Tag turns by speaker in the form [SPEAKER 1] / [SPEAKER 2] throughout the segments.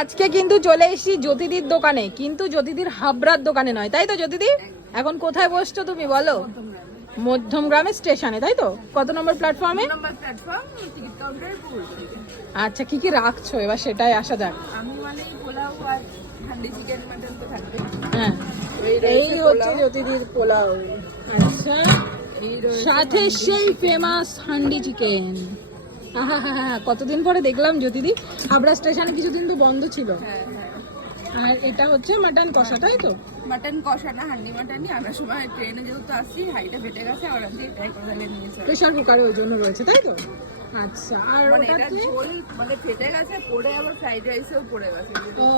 [SPEAKER 1] আজকে কিন্তু চলে এসেছি জ্যোতিদির দোকানে। কিন্তু জ্যোতিদির হাবড়ার দোকানে নয় তাই তো জ্যোতিদি? এখন কোথায় বসছো তুমি বলো? মধ্যম গ্রামের স্টেশনে তাই তো? কত নম্বর প্ল্যাটফর্মে। আচ্ছা কি কি রাখছো? এবার সেটাই আসা যাক।
[SPEAKER 2] আমি মানে পোলাও আর হান্ডি চিকেন মাটন তো থাকবে।
[SPEAKER 1] হ্যাঁ এই হচ্ছে জ্যোতিদির পোলাও। আচ্ছা সাথে সেই ফেমাস হান্ডি চিকেন। কতদিন পরে দেখলাম জ্যোতিদি। হাবড়া স্টেশনে কিছুদিন তো বন্ধ ছিল।
[SPEAKER 2] হ্যাঁ হ্যাঁ।
[SPEAKER 1] আর এটা হচ্ছে মাটন কষা তাই তো?
[SPEAKER 2] মাটন কষা না হান্ডি মাটনই আনার সময় ট্রেনে যেহেতু আসছি হাইটা ফেটে গেছে আর আমি এটাই করে নিয়েছে।
[SPEAKER 1] প্রেশার কুকারে ওই জন্য রয়েছে তাই তো? আচ্ছা আর
[SPEAKER 2] মানে
[SPEAKER 1] ওটাতে?
[SPEAKER 2] ঝোল মানে ফেটে গেছে পড়ে আবার ফ্রাইড রাইসেও পড়ে গেছে।
[SPEAKER 1] ও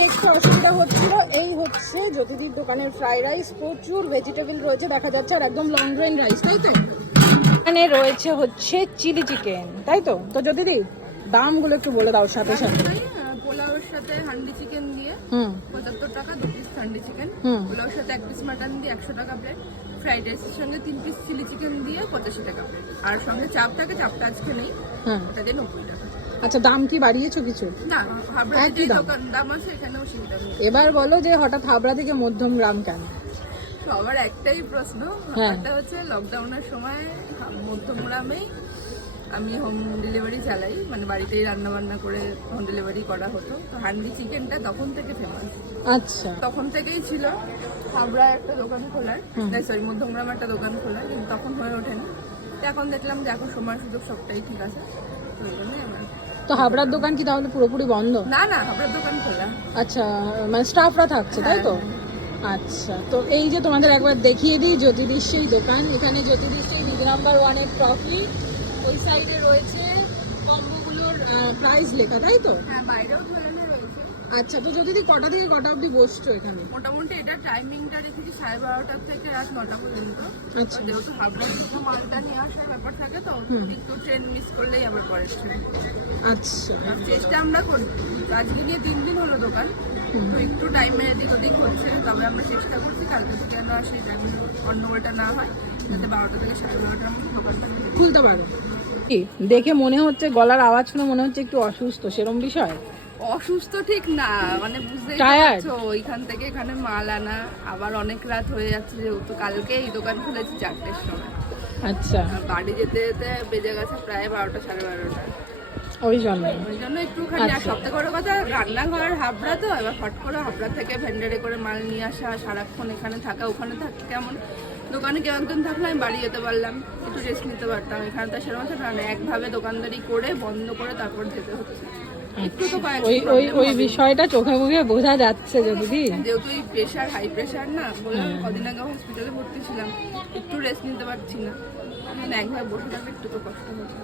[SPEAKER 1] দেখতে অসুবিধা হচ্ছিল এই হচ্ছে জ্যোতিদির দোকানের ফ্রাইড রাইস প্রচুর ভেজিটেবল রয়েছে দেখা যাচ্ছে আর একদম লং গ্রেন রাইস তাই তো? এখানে রয়েছে হচ্ছে চিলি চিকেন তাই তো? তো জ্যোতিদি দামগুলো একটু বলে দাও সাথে সাথে।
[SPEAKER 2] পোলাওর সাথে হান্ডি চিকেন দিয়ে পঁচাত্তর টাকা দু পিস হান্ডি চিকেন। পোলাওর সাথে এক পিস মাটন দিয়ে একশো টাকা প্লেট ফ্রাইড রাইসের সঙ্গে তিন পিস চিলি চিকেন দিয়ে পঁচাশি টাকা প্লেট আর সঙ্গে চাপ থাকে চাপটা আজকে নেই। ওটা দিয়ে নব্বই টাকা।
[SPEAKER 1] আচ্ছা দাম কি বাড়িয়েছো কিছু?
[SPEAKER 2] না
[SPEAKER 1] দাম।
[SPEAKER 2] দোকান দাম আছে এখানেও
[SPEAKER 1] এবার বলো যে হঠাৎ হাবড়া থেকে মধ্যম গ্রাম কেন?
[SPEAKER 2] সবার একটাই প্রশ্ন
[SPEAKER 1] হ্যাঁ।
[SPEAKER 2] ব্যাপারটা হচ্ছে লকডাউনের সময় মধ্যমগ্রামেই আমি হোম ডেলিভারি চালাই মানে বাড়িতেই রান্না বান্না করে হোম ডেলিভারি করা হতো। তো হান্ডি চিকেনটা তখন থেকে ফেমাস
[SPEAKER 1] আচ্ছা।
[SPEAKER 2] তখন থেকেই ছিল। হাবড়ায় একটা দোকান খোলার। সরি মধ্যমগ্রামে একটা দোকান খোলার কিন্তু তখন হয়ে ওঠেনি। এখন দেখলাম যে এখন সময় সুযোগ সবটাই ঠিক আছে। তো ওই জন্যই আমার
[SPEAKER 1] তো হাবড়ার দোকান কি তাহলে পুরোপুরি বন্ধ?
[SPEAKER 2] না না হাবড়ার দোকান খোলা।
[SPEAKER 1] আচ্ছা মানে স্টাফরা থাকছে তাই তো? আচ্ছা তো এই যে তোমাদের একবার দেখিয়ে দিই জ্যোতিদির সেই দোকান। এখানে জ্যোতিদির সেই নাম্বার ওয়ানের ট্রফি ওই সাইডে রয়েছে কম্বোগুলোর প্রাইস লেখা তাই তো?
[SPEAKER 2] হ্যাঁ বাইরেও ঝোলানো রয়েছে।
[SPEAKER 1] আচ্ছা তো যদি কটা থেকে কটা অবধি বসছো এখানে?
[SPEAKER 2] মোটামুটি এটা টাইমিংটা রেখেছি সাড়ে বারোটার থেকে রাত নটা পর্যন্ত।
[SPEAKER 1] আচ্ছা।
[SPEAKER 2] যেহেতু হাবড়া থেকে মালটা নিয়ে আসার ব্যাপার থাকে তো একটু ট্রেন মিস করলেই আবার পরের ট্রেন
[SPEAKER 1] আচ্ছা।
[SPEAKER 2] চেষ্টা আমরা করি। আজকে নিয়ে তিন দিন হলো দোকান। তো একটু টাইমের এদিক ওদিক হচ্ছে তবে আমরা চেষ্টা করছি কালকে থেকে যেন আর সেই টাইমে গন্ডগোলটা না হয় যাতে বারোটা থেকে সাড়ে বারোটার মধ্যে দোকানটা
[SPEAKER 1] খুলতে পারো। কি, দেখে মনে হচ্ছে গলার আওয়াজ শুনে মনে হচ্ছে একটু অসুস্থ সেরম বিষয়?
[SPEAKER 2] অসুস্থ ঠিক না মানে বুঝতেই? পারছ ওইখান থেকে এখানে মাল আনা আবার অনেক রাত হয়ে যাচ্ছে যেহেতু কালকে এই দোকান খুলেছি চারটের সময়।
[SPEAKER 1] আচ্ছা।
[SPEAKER 2] বাড়ি যেতে যেতে বেজে গেছে প্রায় বারোটা সাড়ে বারোটা।
[SPEAKER 1] ওই জন্য
[SPEAKER 2] ওই জন্য একটুখানি আর
[SPEAKER 1] আচ্ছা।
[SPEAKER 2] সবথেকে বড় কথা রান্নাঘর হাবড়া তো এবার হট করে হাবড়া থেকে ভেন্ডারে করে মাল নিয়ে আসা সারাক্ষণ এখানে থাকা ওখানে থাকা কেমন? দোকানে কেউ একজন থাকলে আমি বাড়ি যেতে পারলাম একটু রেস্ট নিতে পারতাম। এখানে তো সেরকম থাকে না একভাবে দোকানদারি করে বন্ধ করে তারপর যেতে হচ্ছে। একটু তো
[SPEAKER 1] ওই ওই ওই বিষয়টা চোখে মুখে বোঝা যাচ্ছে
[SPEAKER 2] যেহেতু এই প্রেশার হাই প্রেশার না বললাম কদিন আগে হসপিটালে ভর্তি ছিলাম একটু রেস্ট নিতে পারছি না। মানে বসে থাকলে একটু তো কষ্ট হচ্ছে।